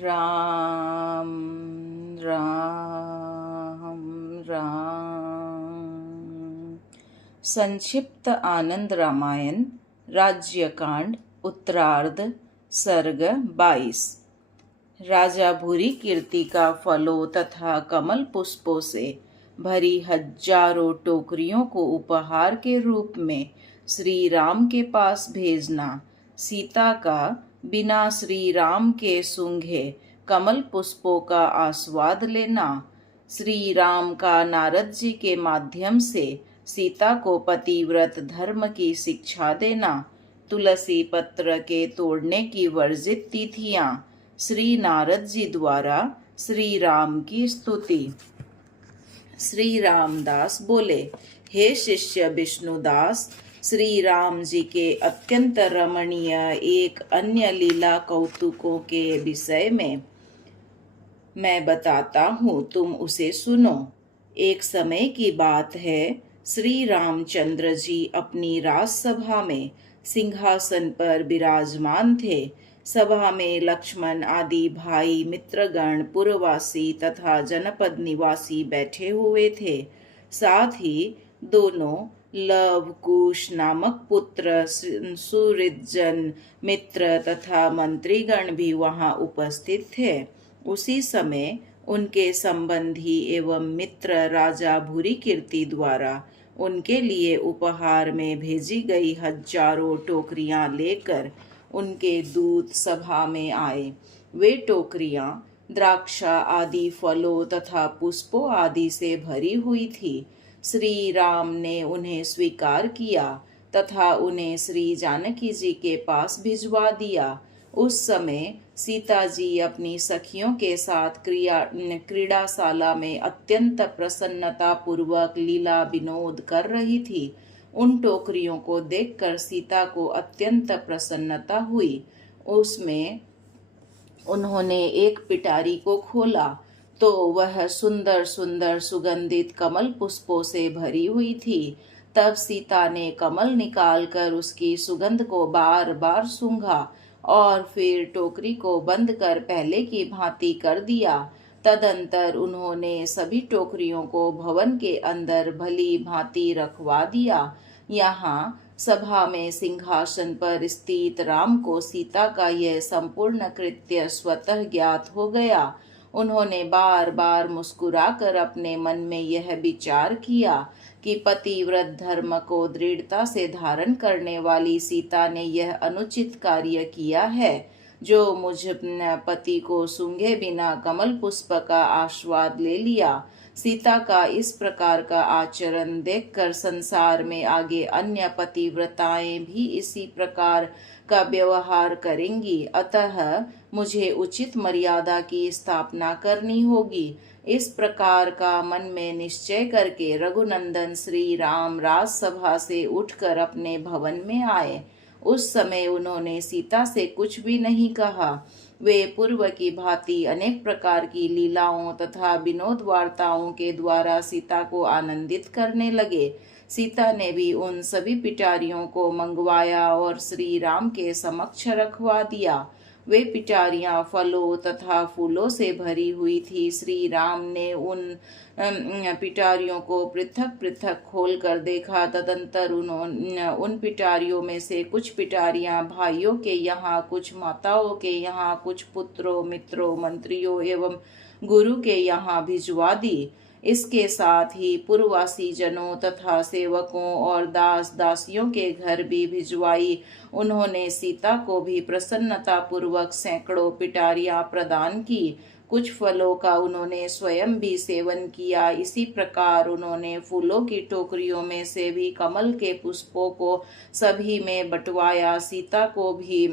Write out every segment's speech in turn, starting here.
राम राम राम। संक्षिप्त आनंद रामायण राज्यकांड उत्तरार्ध सर्ग 22। राजा भूरी कीर्ति का फलों तथा कमल पुष्पों से भरी हजारों टोकरियों को उपहार के रूप में श्री राम के पास भेजना, सीता का बिना श्री राम के सूंघे कमल पुष्पों का आस्वाद लेना, श्री राम का नारद जी के माध्यम से सीता को पतिव्रत धर्म की शिक्षा देना, तुलसी पत्र के तोड़ने की वर्जित तिथियां, श्री नारद जी द्वारा श्री राम की स्तुति। श्री रामदास बोले, हे शिष्य विष्णुदास, श्री राम जी के अत्यंत रमणीय एक अन्य लीला कौतुकों के विषय में मैं बताता हूँ, तुम उसे सुनो। एक समय की बात है, श्री रामचंद्र जी अपनी राजसभा में सिंहासन पर विराजमान थे। सभा में लक्ष्मण आदि भाई मित्रगण, पुरवासी तथा जनपद निवासी बैठे हुए थे। साथ ही दोनों लव कुश नामक पुत्र सुहृदजन मित्र तथा मंत्रीगण भी वहां उपस्थित थे। उसी समय उनके संबंधी एवं मित्र राजा भूरी कीर्ति द्वारा उनके लिए उपहार में भेजी गई हजारों टोकरियां लेकर उनके दूत सभा में आए। वे टोकरियां द्राक्षा आदि फलों तथा पुष्पों आदि से भरी हुई थी। श्री राम ने उन्हें स्वीकार किया तथा उन्हें श्री जानकी जी के पास भिजवा दिया। उस समय सीता जी अपनी सखियों के साथ क्रीड़ाशाला में अत्यंत प्रसन्नता पूर्वक लीला विनोद कर रही थी। उन टोकरियों को देखकर सीता को अत्यंत प्रसन्नता हुई। उसमें उन्होंने एक पिटारी को खोला तो वह सुंदर सुंदर सुगंधित कमल पुष्पों से भरी हुई थी। तब सीता ने कमल निकालकर उसकी सुगंध को बार बार सूंघा और फिर टोकरी को बंद कर पहले की भांति कर दिया। तदंतर उन्होंने सभी टोकरियों को भवन के अंदर भली भांति रखवा दिया। यहाँ सभा में सिंहासन पर स्थित राम को सीता का यह संपूर्ण कृत्य स्वतः ज्ञात हो गया। उन्होंने बार बार मुस्कुराकर अपने मन में यह विचार किया कि पतिव्रत धर्म को दृढ़ता से धारण करने वाली सीता ने यह अनुचित कार्य किया है, जो मुझ पति को सूंघे बिना कमल पुष्प का आस्वाद ले लिया। सीता का इस प्रकार का आचरण देखकर संसार में आगे अन्य पतिव्रताएं भी इसी प्रकार का व्यवहार करेंगी। अतः मुझे उचित मर्यादा की स्थापना करनी होगी। इस प्रकार का मन में निश्चय करके रघुनंदन श्री राम राजसभा से उठकर अपने भवन में आए। उस समय उन्होंने सीता से कुछ भी नहीं कहा। वे पूर्व की भांति अनेक प्रकार की लीलाओं तथा विनोद वार्ताओं के द्वारा सीता को आनंदित करने लगे। सीता ने भी उन सभी पिटारियों को मंगवाया और श्री राम के समक्ष रखवा दिया। वे पिटारियां फलों तथा फूलों से भरी हुई थी। श्री राम ने उन पिटारियों को पृथक पृथक खोल कर देखा। तदंतर उन्होंने उन पिटारियों में से कुछ पिटारियां भाइयों के यहाँ, कुछ माताओं के यहाँ, कुछ पुत्रों मित्रों मंत्रियों एवं गुरु के यहाँ भिजवा दी। इसके साथ ही पूर्ववासी जनों तथा सेवकों और दास दासियों के घर भी भिजवाई। उन्होंने सीता को भी प्रसन्नता पूर्वक सैकड़ों पिटारियां प्रदान की। कुछ फलों का उन्होंने स्वयं भी सेवन किया। इसी प्रकार उन्होंने फूलों की टोकरियों में से भी कमल के पुष्पों को सभी में बंटवाया। सीता को भी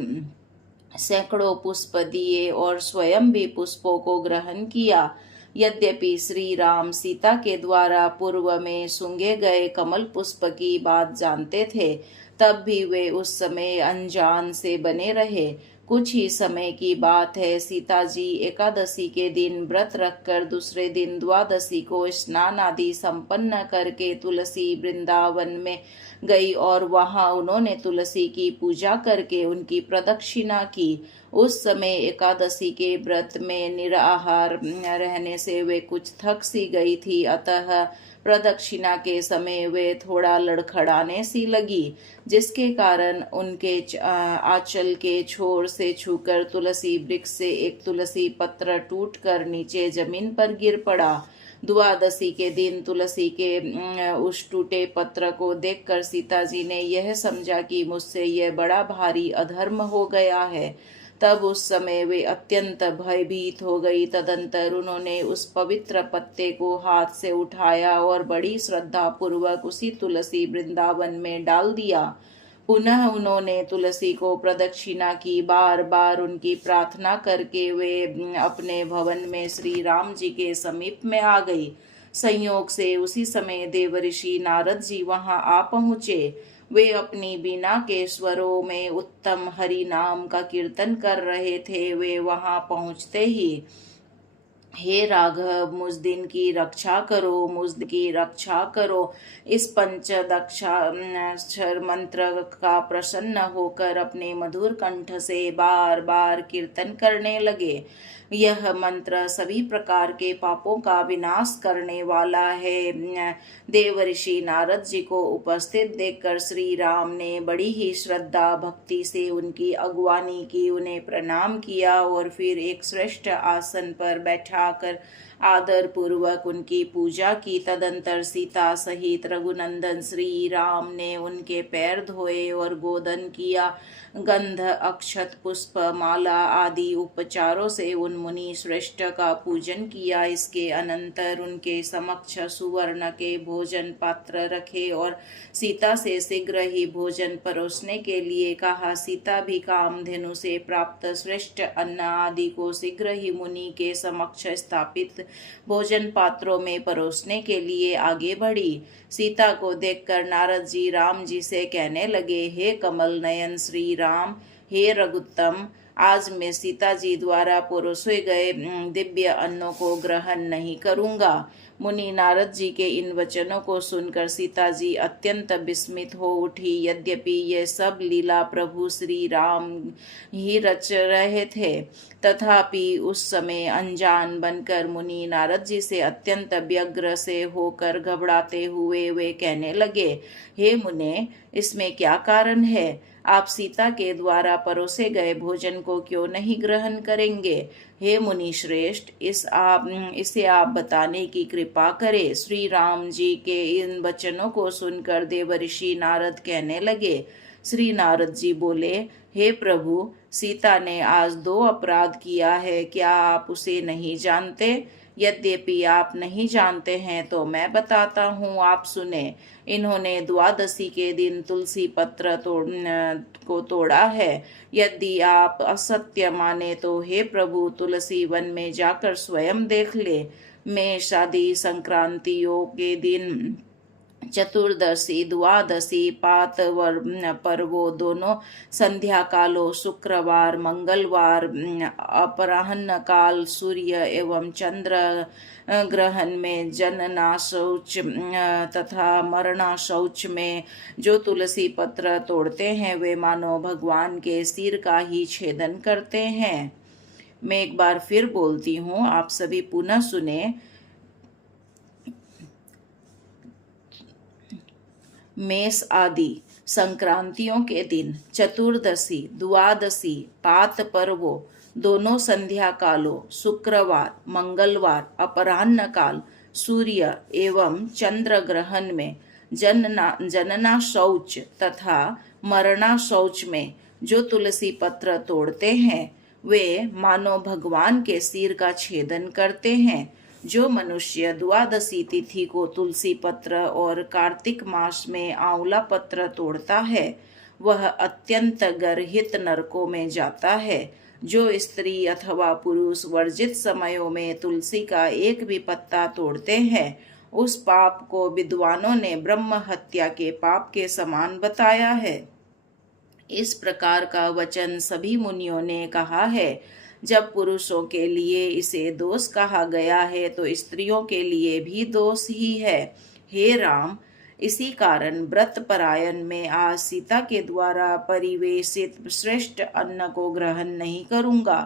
सैकड़ों पुष्प दिए और स्वयं भी पुष्पों को ग्रहण किया। यद्यपि श्री राम सीता के द्वारा पूर्व में सूंघे गए कमल पुष्प की बात जानते थे, तब भी वे उस समय अनजान से बने रहे। कुछ ही समय की बात है, सीता जी एकादशी के दिन व्रत रखकर दूसरे दिन द्वादशी को स्नान आदि संपन्न करके तुलसी वृंदावन में गई और वहां उन्होंने तुलसी की पूजा करके उनकी प्रदक्षिणा की। उस समय एकादशी के व्रत में निराहार रहने से वे कुछ थक सी गई थी, अतः प्रदक्षिणा के समय वे थोड़ा लड़खड़ाने सी लगी, जिसके कारण उनके आंचल के छोर से छूकर तुलसी वृक्ष से एक तुलसी पत्र टूटकर नीचे जमीन पर गिर पड़ा। द्वादशी के दिन तुलसी के उस टूटे पत्र को देखकर सीता जी ने यह समझा कि मुझसे यह बड़ा भारी अधर्म हो गया है। तब उस समय वे अत्यंत भयभीत हो गई। तदंतर उन्होंने उस पवित्र पत्ते को हाथ से उठाया और बड़ी श्रद्धा पूर्वक उसी तुलसी वृंदावन में डाल दिया। पुनः उन्होंने तुलसी को प्रदक्षिणा की। बार बार उनकी प्रार्थना करके वे अपने भवन में श्री राम जी के समीप में आ गई। संयोग से उसी समय देवर्षि नारद जी वहां आ पहुंचे। वे अपनी बीना के स्वरों में उत्तम हरि नाम का कीर्तन कर रहे थे। वे वहां पहुंचते ही, हे राघव, मुझ दिन की रक्षा करो, मुझ की रक्षा करो, इस पंचदक्षाक्षर मंत्र का प्रसन्न होकर अपने मधुर कंठ से बार बार कीर्तन करने लगे। यह मंत्र सभी प्रकार के पापों का विनाश करने वाला है। देवर्षि नारद जी को उपस्थित देखकर श्री राम ने बड़ी ही श्रद्धा भक्ति से उनकी अगवानी की, उन्हें प्रणाम किया और फिर एक श्रेष्ठ आसन पर बैठाकर आदर पूर्वक उनकी पूजा की। तदंतर सीता सहित रघुनंदन श्री राम ने उनके पैर धोए और गोदन किया। गंध, अक्षत, पुष्प, माला आदि उपचारों से उन मुनि श्रेष्ठ का पूजन किया। इसके अनंतर उनके समक्ष सुवर्ण के भोजन पात्र रखे और सीता से शीघ्र ही भोजन परोसने के लिए कहा। सीता भी कामधेनु से प्राप्त श्रेष्ठ अन्न आदि को शीघ्र ही मुनि के समक्ष स्थापित भोजन पात्रों में परोसने के लिए आगे बढ़ी। सीता को देखकर नारद जी राम जी से कहने लगे, हे कमल नयन श्री राम, हे रघुत्तम, आज मैं सीता जी द्वारा परोसे गए दिव्य अन्नों को ग्रहण नहीं करूंगा। मुनि नारद जी के इन वचनों को सुनकर सीता जी अत्यंत विस्मित हो उठी। यद्यपि ये सब लीला प्रभु श्री राम ही रच रहे थे, तथापि उस समय अनजान बनकर मुनि नारद जी से अत्यंत व्यग्र से होकर घबराते हुए वे कहने लगे, हे मुने, इसमें क्या कारण है? आप सीता के द्वारा परोसे गए भोजन को क्यों नहीं ग्रहण करेंगे? हे मुनि श्रेष्ठ, इसे आप बताने की कृपा करें। श्री राम जी के इन वचनों को सुनकर देवर्षि नारद कहने लगे। श्री नारद जी बोले, हे प्रभु, सीता ने आज 2 अपराध किया है, क्या आप उसे नहीं जानते? यद्यपि आप नहीं जानते हैं तो मैं बताता हूँ, आप सुने। इन्होंने द्वादशी के दिन तुलसी पत्र को तोड़ा है। यदि आप असत्य माने तो हे प्रभु, तुलसी वन में जाकर स्वयं देख ले। मैं शादी संक्रांतियों के दिन चतुर्दशी, द्वादशी, पात पर्वो दोनों संध्या कालों, शुक्रवार, मंगलवार, अपराह्न काल, सूर्य एवं चंद्र ग्रहण में, जनना शौच तथा मरना शौच में जो तुलसी पत्र तोड़ते हैं वे मानो भगवान के सिर का ही छेदन करते हैं। मैं एक बार फिर बोलती हूँ, आप सभी पुनः सुने। मेष आदि संक्रांतियों के दिन, चतुर्दशी, द्वादशी, पात पर्वों दोनों संध्या कालों, शुक्रवार, मंगलवार, अपराह्न काल, सूर्य एवं चंद्र ग्रहण में, जनना शौच तथा मरना शौच में जो तुलसी पत्र तोड़ते हैं वे मानो भगवान के सिर का छेदन करते हैं। जो मनुष्य द्वादशी तिथि को तुलसी पत्र और कार्तिक मास में आंवला पत्र तोड़ता है वह अत्यंत गर्हित नरकों में जाता है। जो स्त्री अथवा पुरुष वर्जित समयों में तुलसी का एक भी पत्ता तोड़ते हैं उस पाप को विद्वानों ने ब्रह्म हत्या के पाप के समान बताया है। इस प्रकार का वचन सभी मुनियों ने कहा है। जब पुरुषों के लिए इसे दोष कहा गया है तो स्त्रियों के लिए भी दोष ही है। हे राम, इसी कारण व्रत परायण में आज सीता के द्वारा परिवेशित श्रेष्ठ अन्न को ग्रहण नहीं करूंगा।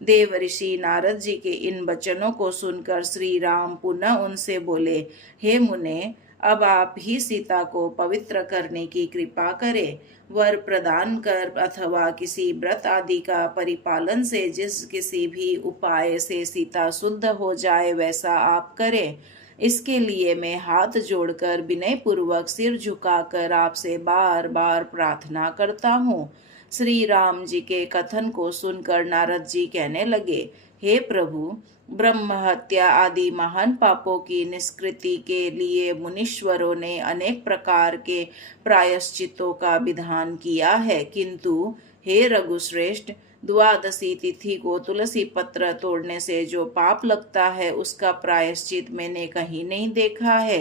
देव ऋषि नारद जी के इन वचनों को सुनकर श्री राम पुनः उनसे बोले, हे मुने, अब आप ही सीता को पवित्र करने की कृपा करें। वर प्रदान कर अथवा किसी व्रत आदि का परिपालन से जिस किसी भी उपाय से सीता शुद्ध हो जाए वैसा आप करें। इसके लिए मैं हाथ जोड़कर विनय पूर्वक सिर झुकाकर आपसे बार बार प्रार्थना करता हूँ। श्री राम जी के कथन को सुनकर नारद जी कहने लगे, हे प्रभु, ब्रह्म हत्या आदि महान पापों की निष्कृति के लिए मुनीश्वरों ने अनेक प्रकार के प्रायश्चितों का विधान किया है, किंतु हे रघुश्रेष्ठ, द्वादशी तिथि को तुलसी पत्र तोड़ने से जो पाप लगता है उसका प्रायश्चित मैंने कहीं नहीं देखा है।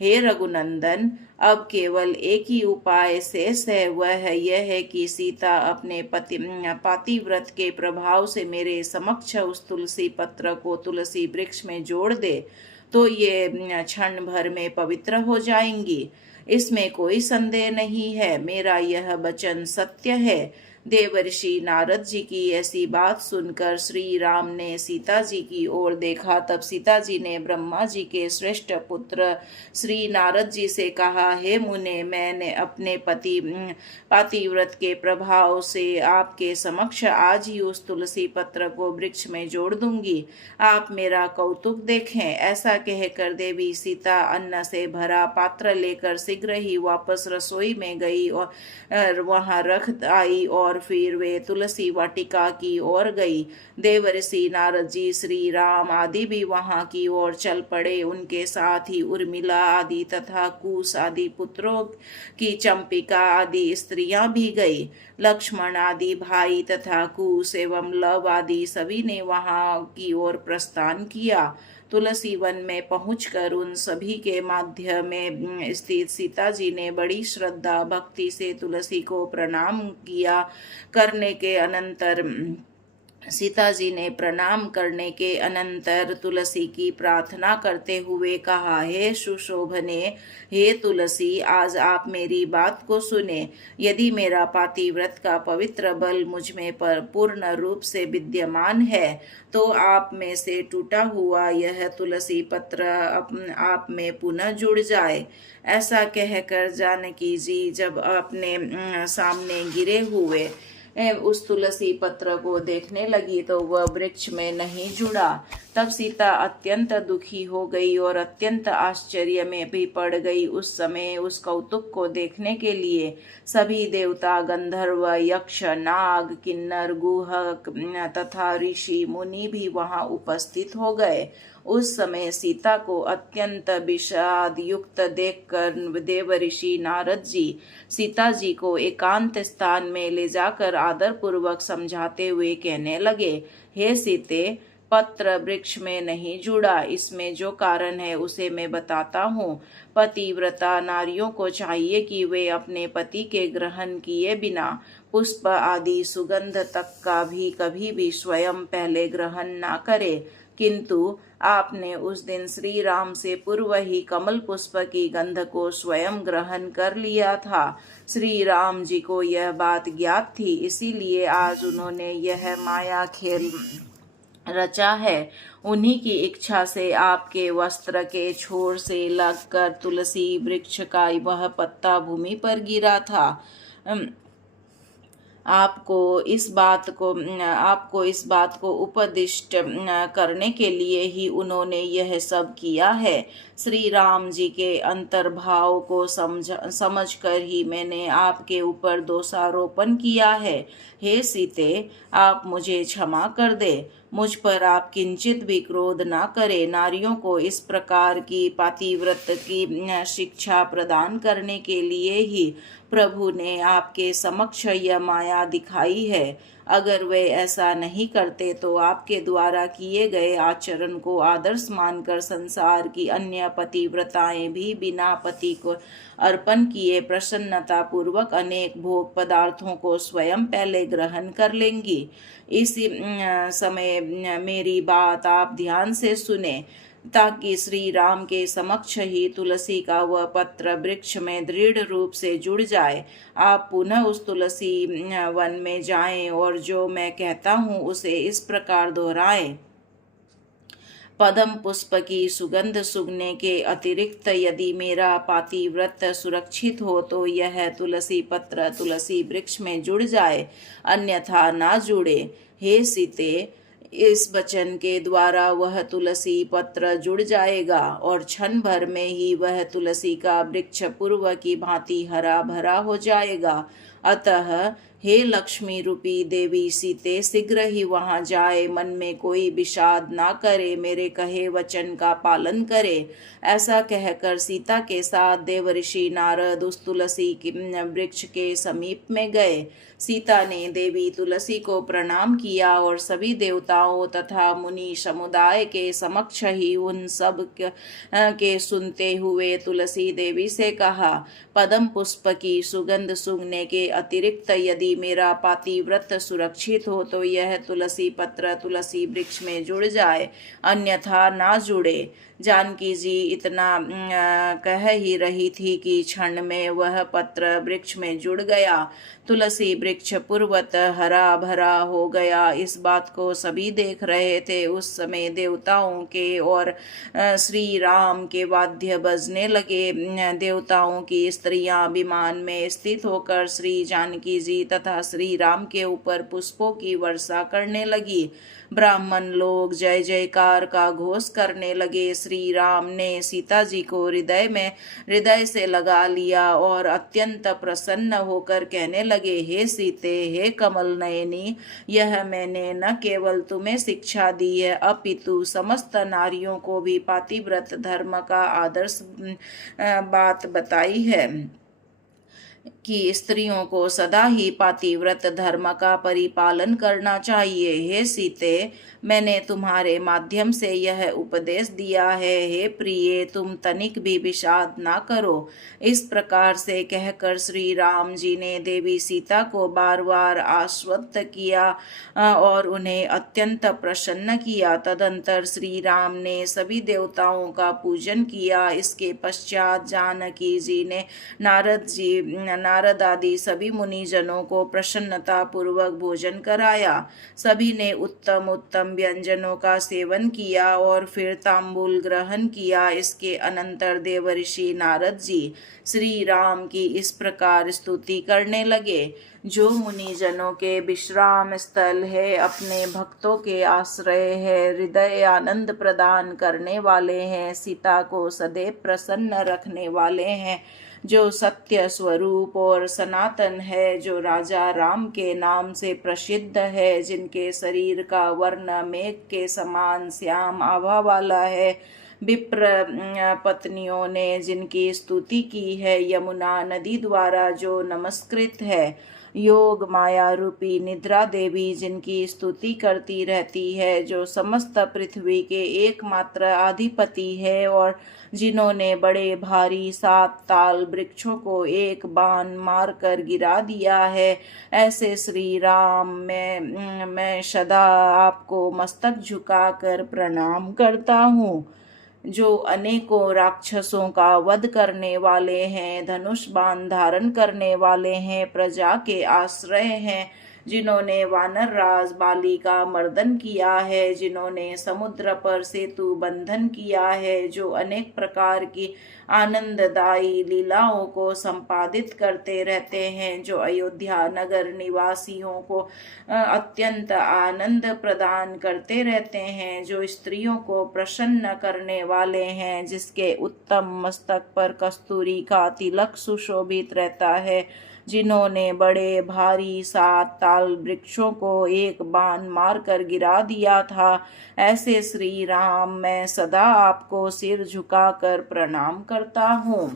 हे रघुनंदन, अब केवल एक ही उपाय शेष है, वह यह है कि सीता अपने पातिव्रत के प्रभाव से मेरे समक्ष उस तुलसी पत्र को तुलसी वृक्ष में जोड़ दे, तो ये क्षण भर में पवित्र हो जाएंगी। इसमें कोई संदेह नहीं है, मेरा यह वचन सत्य है। देवर्षि नारद जी की ऐसी बात सुनकर श्री राम ने सीता जी की ओर देखा। तब सीता जी ने ब्रह्मा जी के श्रेष्ठ पुत्र श्री नारद जी से कहा, हे मुने, मैंने अपने पातिव्रत के प्रभाव से आपके समक्ष आज ही उस तुलसी पत्र को वृक्ष में जोड़ दूंगी। आप मेरा कौतुक देखें। ऐसा कहकर देवी सीता अन्न से भरा पात्र लेकर शीघ्र ही वापस रसोई में गई और वहां रख आई और फिर वे तुलसी वाटिका की ओर गई। देवर्षि नारद जी, श्री राम आदि भी वहां की ओर चल पड़े। उनके साथ ही उर्मिला आदि तथा कुश आदि पुत्रों की चंपिका आदि स्त्रियां भी गई। लक्ष्मण आदि भाई तथा कुश एवं लव आदि सभी ने वहां की ओर प्रस्थान किया। तुलसी वन में पहुंचकर उन सभी के माध्य में स्थित सीता जी ने बड़ी श्रद्धा भक्ति से तुलसी को प्रणाम किया। सीता जी ने प्रणाम करने के अनंतर तुलसी की प्रार्थना करते हुए कहा, हे सुशोभने, हे तुलसी, आज आप मेरी बात को सुने। यदि मेरा पातिव्रत का पवित्र बल मुझ में पर पूर्ण रूप से विद्यमान है तो आप में से टूटा हुआ यह तुलसी पत्र आप में पुनः जुड़ जाए। ऐसा कहकर जानकी जी जब अपने सामने गिरे हुए उस तुलसी पत्र को देखने लगी तो वह वृक्ष में नहीं जुड़ा। तब सीता अत्यंत दुखी हो गई और अत्यंत आश्चर्य में भी पड़ गई। उस समय उस कौतुक को देखने के लिए सभी देवता, गंधर्व, यक्ष, नाग, किन्नर, गुहक तथा ऋषि मुनि भी वहां उपस्थित हो गए। उस समय सीता को अत्यंत विषाद युक्त देखकर देवर्षि नारद जी सीता जी को एकांत स्थान में ले जाकर आदर पूर्वक समझाते हुए कहने लगे, हे सीते, पत्र वृक्ष में नहीं जुड़ा, इसमें जो कारण है उसे मैं बताता हूँ। पतिव्रता नारियों को चाहिए कि वे अपने पति के ग्रहण किए बिना पुष्प आदि सुगंध तक का भी कभी भी स्वयं पहले ग्रहण ना करे, किंतु आपने उस दिन श्री राम से पूर्व ही कमल पुष्प की गंध को स्वयं ग्रहण कर लिया था। श्री राम जी को यह बात ज्ञात थी, इसीलिए आज उन्होंने यह माया खेल रचा है। उन्हीं की इच्छा से आपके वस्त्र के छोर से लगकर तुलसी वृक्ष का वह पत्ता भूमि पर गिरा था। आपको इस बात को उपदिष्ट करने के लिए ही उन्होंने यह सब किया है। श्री राम जी के अंतर्भाव को समझकर ही मैंने आपके ऊपर दोषारोपण किया है। हे सीते, आप मुझे क्षमा कर दे। मुझ पर आप किंचित भी क्रोध ना करें। नारियों को इस प्रकार की पातिव्रत की शिक्षा प्रदान करने के लिए ही प्रभु ने आपके समक्ष यह माया दिखाई है। अगर वे ऐसा नहीं करते तो आपके द्वारा किए गए आचरण को आदर्श मानकर संसार की अन्य पतिव्रताएं भी बिना पति को अर्पण किए प्रसन्नता पूर्वक अनेक भोग पदार्थों को स्वयं पहले ग्रहण कर लेंगी। इस समय मेरी बात आप ध्यान से सुने। ताकि श्री राम के समक्ष ही तुलसी का वह पत्र वृक्ष में दृढ़ रूप से जुड़ जाए। आप पुनः उस तुलसी वन में जाएं और जो मैं कहता हूँ उसे इस प्रकार दोहराएं। पदम पुष्प की सुगंध सूंघने के अतिरिक्त यदि मेरा पातिव्रत सुरक्षित हो तो यह तुलसी पत्र तुलसी वृक्ष में जुड़ जाए, अन्यथा ना जुड़े। हे सीते, इस वचन के द्वारा वह तुलसी पत्र जुड़ जाएगा और क्षण भर में ही वह तुलसी का वृक्ष पूर्व की भांति हरा भरा हो जाएगा। अतः हे लक्ष्मी रूपी देवी सीते, शीघ्र ही वहां जाए, मन में कोई विषाद ना करे, मेरे कहे वचन का पालन करे। ऐसा कहकर सीता के साथ देवर्षि नारद उस तुलसी वृक्ष के समीप में गए। सीता ने देवी तुलसी को प्रणाम किया और सभी देवताओं तथा मुनि समुदाय के समक्ष ही उन सब के सुनते हुए तुलसी देवी से कहा, पद्म पुष्प की सुगंध सूंघने के अतिरिक्त यदि मेरा पातिव्रत सुरक्षित हो तो यह तुलसी पत्र तुलसी वृक्ष में जुड़ जाए, अन्यथा ना जुड़े। जानकी जी इतना कह ही रही थी कि क्षण में वह पत्र वृक्ष में जुड़ गया। तुलसी वृक्ष पूर्वत हरा भरा हो गया। इस बात को सभी देख रहे थे। उस समय देवताओं के और श्री राम के वाद्य बजने लगे। देवताओं की स्त्रियां विमान में स्थित होकर श्री जानकी जी तथा श्री राम के ऊपर पुष्पों की वर्षा करने लगी। ब्राह्मण लोग जय जयकार का घोष करने लगे। श्री राम ने सीता जी को हृदय से लगा लिया और अत्यंत प्रसन्न होकर कहने लगे, हे सीते, हे कमल नयनी, यह मैंने न केवल तुम्हें शिक्षा दी है अपितु समस्त नारियों को भी पातिव्रत धर्म का आदर्श बात बताई है कि स्त्रियों को सदा ही पातिव्रत धर्म का परिपालन करना चाहिए। हे सीते, मैंने तुम्हारे माध्यम से यह उपदेश दिया है। हे प्रिये, तुम तनिक भी विषाद ना करो। इस प्रकार से कहकर श्री राम जी ने देवी सीता को बार बार आश्वस्त किया और उन्हें अत्यंत प्रसन्न किया। तदंतर श्री राम ने सभी देवताओं का पूजन किया। इसके पश्चात जानकी जी ने नारद आदि सभी मुनिजनों को प्रसन्नता पूर्वक भोजन कराया। सभी ने उत्तम उत्तम व्यंजनों का सेवन किया और फिर तांबूल ग्रहण किया। इसके अनंतर देवर्षि नारद जी श्री राम की इस प्रकार स्तुति करने लगे, जो मुनिजनों के विश्राम स्थल है, अपने भक्तों के आश्रय है, हृदय आनंद प्रदान करने वाले हैं, सीता को सदैव प्रसन्न रखने वाले हैं, जो सत्य स्वरूप और सनातन है, जो राजा राम के नाम से प्रसिद्ध है, जिनके शरीर का वर्ण मेघ के समान श्याम आभा वाला है, विप्र पत्नियों ने जिनकी स्तुति की है, यमुना नदी द्वारा जो नमस्कृत है, योग माया रूपी निद्रा देवी जिनकी स्तुति करती रहती है, जो समस्त पृथ्वी के एकमात्र अधिपति है और जिन्होंने बड़े भारी 7 ताल वृक्षों को एक बाण मारकर गिरा दिया है, ऐसे श्री राम मैं सदा आपको मस्तक झुकाकर प्रणाम करता हूँ, जो अनेकों राक्षसों का वध करने वाले हैं, धनुष बाण धारण करने वाले हैं, प्रजा के आश्रय हैं, जिन्होंने वानर राज बाली का मर्दन किया है, जिन्होंने समुद्र पर सेतु बंधन किया है, जो अनेक प्रकार की आनंददायी लीलाओं को संपादित करते रहते हैं, जो अयोध्या नगर निवासियों को अत्यंत आनंद प्रदान करते रहते हैं, जो स्त्रियों को प्रसन्न करने वाले हैं, जिसके उत्तम मस्तक पर कस्तूरी का तिलक सुशोभित रहता है, जिन्होंने बड़े भारी 7 ताल वृक्षों को एक बाण मारकर गिरा दिया था, ऐसे श्री राम मैं सदा आपको सिर झुकाकर प्रणाम करता हूँ।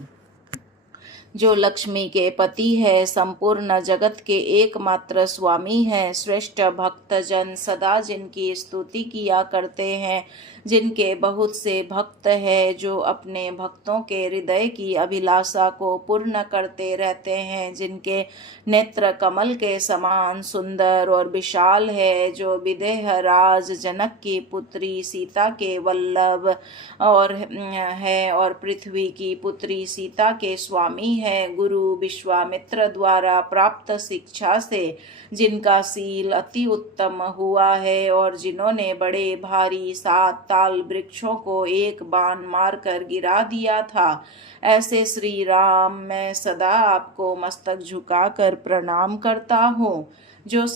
जो लक्ष्मी के पति है, संपूर्ण जगत के एकमात्र स्वामी है, श्रेष्ठ भक्तजन सदा जिनकी स्तुति किया करते हैं, जिनके बहुत से भक्त हैं, जो अपने भक्तों के हृदय की अभिलाषा को पूर्ण करते रहते हैं, जिनके नेत्र कमल के समान सुंदर और विशाल है, जो विदेह राज जनक की पुत्री सीता के वल्लभ और है और पृथ्वी की पुत्री सीता के स्वामी है, गुरु विश्वामित्र द्वारा प्राप्त शिक्षा से जिनका शील अति उत्तम हुआ है और जिन्होंने बड़े भारी 7 ताल वृक्षों को एक बाण मारकर गिरा दिया था, ऐसे श्री राम मैं सदा आपको मस्तक झुकाकर प्रणाम करता हूँ। जो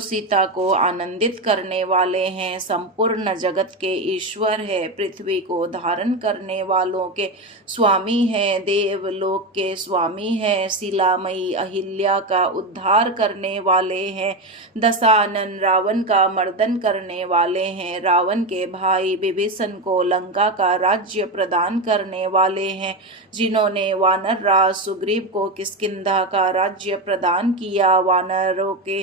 सीता को आनंदित करने वाले हैं, संपूर्ण जगत के ईश्वर है, पृथ्वी को धारण करने वालों के स्वामी हैं, देवलोक के स्वामी हैं, शिलामयी अहिल्या का उद्धार करने वाले हैं, दशानन रावण का मर्दन करने वाले हैं, रावण के भाई विभीषण को लंका का राज्य प्रदान करने वाले हैं, जिन्होंने वानर राज सुग्रीव को किष्किंधा का राज्य प्रदान किया, वानरों के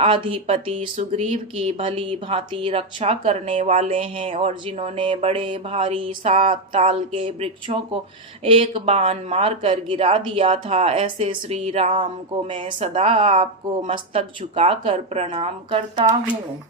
अधिपति सुग्रीव की भली भांति रक्षा करने वाले हैं और जिन्होंने बड़े भारी 7 ताल के वृक्षों को एक बाण मारकर गिरा दिया था, ऐसे श्री राम को मैं सदा आपको मस्तक झुकाकर प्रणाम करता हूँ।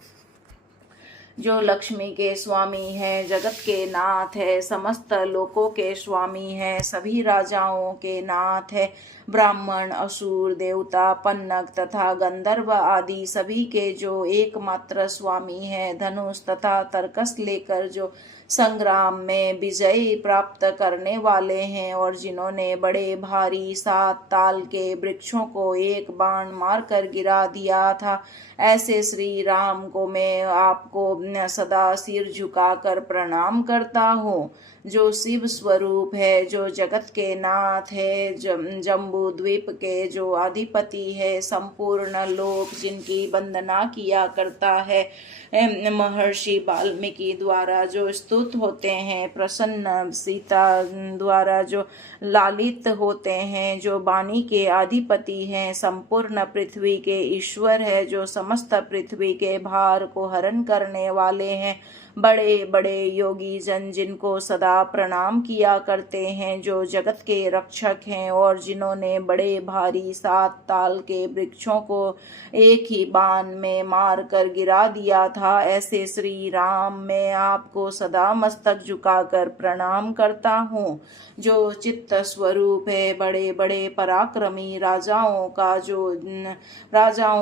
जो लक्ष्मी के स्वामी हैं, जगत के नाथ है, समस्त लोकों के स्वामी हैं, सभी राजाओं के नाथ है, ब्राह्मण असुर देवता पन्नग तथा गंधर्व आदि सभी के जो एकमात्र स्वामी है, धनुष तथा तर्कस लेकर जो संग्राम में विजय प्राप्त करने वाले हैं और जिन्होंने बड़े भारी 7 ताल के वृक्षों को एक बाण मारकर गिरा दिया था, ऐसे श्री राम को मैं आपको सदा सिर झुकाकर प्रणाम करता हूँ। जो शिव स्वरूप है, जो जगत के नाथ है, जम्बू द्वीप के जो अधिपति है, संपूर्ण लोक जिनकी वंदना किया करता है, महर्षि वाल्मीकि द्वारा जो स्तुत होते हैं, प्रसन्न सीता द्वारा जो लालित होते हैं, जो वाणी के अधिपति हैं, संपूर्ण पृथ्वी के ईश्वर है, जो समस्त पृथ्वी के भार को हरण करने वाले हैं, बड़े बड़े योगी जन जिनको सदा प्रणाम किया करते हैं, जो जगत के रक्षक हैं और जिन्होंने बड़े भारी 7 ताल के वृक्षों को एक ही बाण में मार कर गिरा दिया था, ऐसे श्री राम मैं आपको सदा मस्तक झुकाकर प्रणाम करता हूँ। जो चित्त स्वरूप है, बड़े बड़े पराक्रमी राजाओं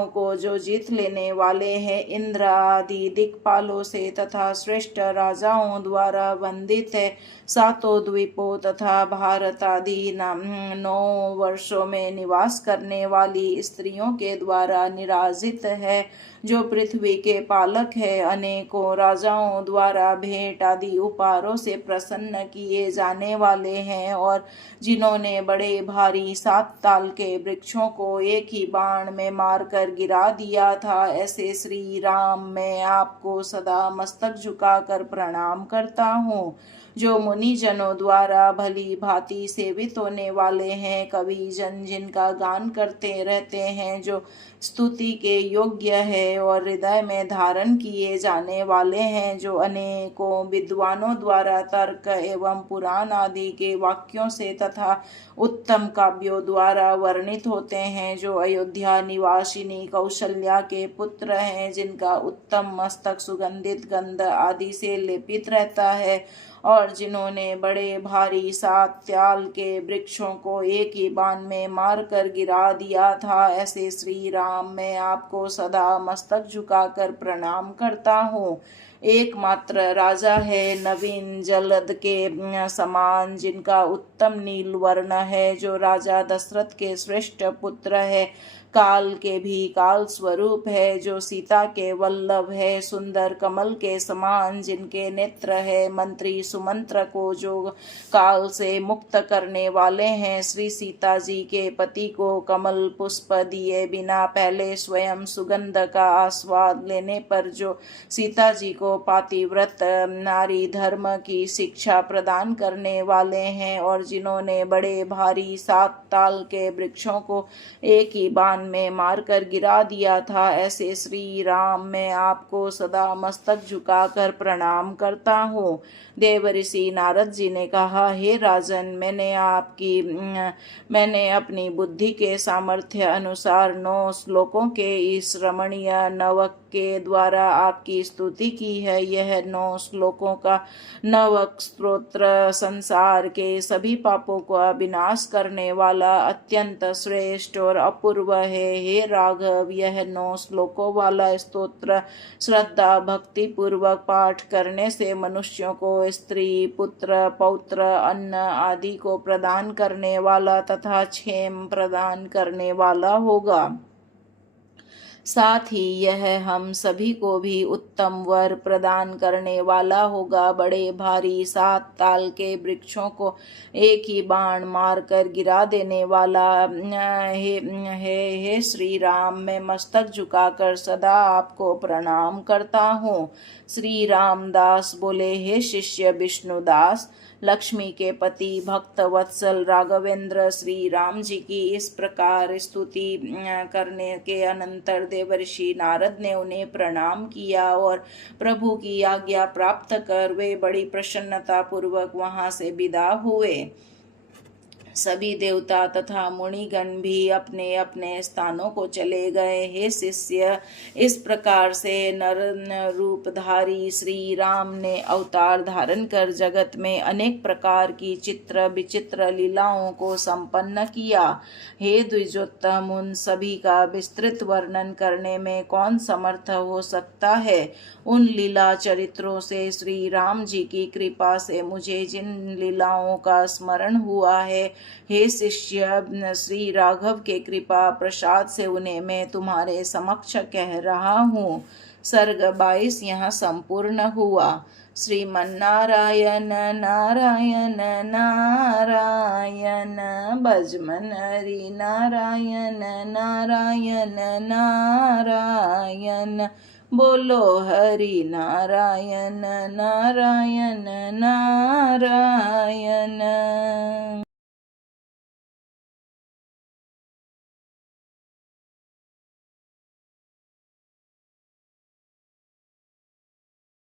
को जो जीत लेने वाले हैं, इंद्र आदि दिक्पालों से तथा श्रेष्ठ राजाओं द्वारा वंदित है, 7 द्वीपों तथा भारत आदि 9 वर्षों में निवास करने वाली स्त्रियों के द्वारा निराजित है, जो पृथ्वी के पालक है, अनेकों राजाओं द्वारा भेंट आदि उपहारों से प्रसन्न किए जाने वाले हैं और जिन्होंने बड़े भारी 7 ताल के वृक्षों को एक ही बाण में मारकर गिरा दिया था, ऐसे श्री राम मैं आपको सदा मस्तक झुकाकर प्रणाम करता हूँ। जो मुनि जनों द्वारा भली भांति सेवित होने वाले हैं, कवि जन जिनका गान करते रहते हैं, जो स्तुति के योग्य है और हृदय में धारण किए जाने वाले हैं, जो अनेकों विद्वानों द्वारा तर्क एवं पुराण आदि के वाक्यों से तथा उत्तम काव्यों द्वारा वर्णित होते हैं, जो अयोध्या निवासिनी कौशल्या के पुत्र हैं, जिनका उत्तम मस्तक सुगंधित गंध आदि से लेपित रहता है और जिन्होंने बड़े भारी 7 ताल के वृक्षों को एक ही बाण में मारकर गिरा दिया था, ऐसे श्री राम मैं आपको सदा मस्तक झुकाकर प्रणाम करता हूँ। एकमात्र राजा है, नवीन जलद के समान जिनका उत्तम नील वर्ण है, जो राजा दशरथ के श्रेष्ठ पुत्र है, काल के भी काल स्वरूप है, जो सीता के वल्लभ है, सुंदर कमल के समान जिनके नेत्र है, मंत्री सुमंत्र को जो काल से मुक्त करने वाले हैं, श्री सीता जी के पति को कमल पुष्प दिए बिना पहले स्वयं सुगंध का आस्वाद लेने पर जो सीता जी को पातिव्रत नारी धर्म की शिक्षा प्रदान करने वाले हैं, और जिन्होंने बड़े भारी 7 ताल के वृक्षों को एक ही बाण में मारकर गिरा दिया था, ऐसे श्री राम मैं आपको सदा मस्तक झुकाकर प्रणाम करता हूँ। देव ऋषि नारद जी ने कहा, हे राजन, मैंने अपनी बुद्धि के सामर्थ्य अनुसार 9 श्लोकों के इस रमणीय नवक के द्वारा आपकी स्तुति की है। यह 9 श्लोकों का नवक स्तोत्र संसार के सभी पापों का विनाश करने वाला अत्यंत श्रेष्ठ और अपूर्व है। हे राघव, यह 9 श्लोकों वाला स्तोत्र श्रद्धा भक्ति पूर्वक पाठ करने से मनुष्यों को स्त्री पुत्र पौत्र अन्न आदि को प्रदान करने वाला तथा क्षेम प्रदान करने वाला होगा। साथ ही यह हम सभी को भी उत्तम वर प्रदान करने वाला होगा। बड़े भारी 7 ताल के वृक्षों को एक ही बाण मारकर गिरा देने वाला हे श्री राम, मैं मस्तक झुकाकर सदा आपको प्रणाम करता हूँ। श्री रामदास बोले, हे शिष्य विष्णुदास, लक्ष्मी के पति भक्त वत्सल राघवेंद्र श्री राम जी की इस प्रकार स्तुति करने के अनंतर देवर्षि नारद ने उन्हें प्रणाम किया और प्रभु की आज्ञा प्राप्त कर वे बड़ी प्रसन्नता पूर्वक वहां से विदा हुए। सभी देवता तथा मुनिगण भी अपने अपने स्थानों को चले गए। हे शिष्य, इस प्रकार से नर रूपधारी श्री राम ने अवतार धारण कर जगत में अनेक प्रकार की चित्र विचित्र लीलाओं को संपन्न किया। हे द्विजोत्तम, उन सभी का विस्तृत वर्णन करने में कौन समर्थ हो सकता है। उन लीला चरित्रों से श्री राम जी की कृपा से मुझे जिन लीलाओं का स्मरण हुआ है, हे शिष्य, श्री राघव के कृपा प्रसाद से उन्हें मैं तुम्हारे समक्ष कह रहा हूँ। सर्ग 22 यहाँ संपूर्ण हुआ। श्रीमन्नारायण नारायण नारायण, भजमन हरि नारायण नारायण नारायण, बोलो हरि नारायण नारायण नारायण।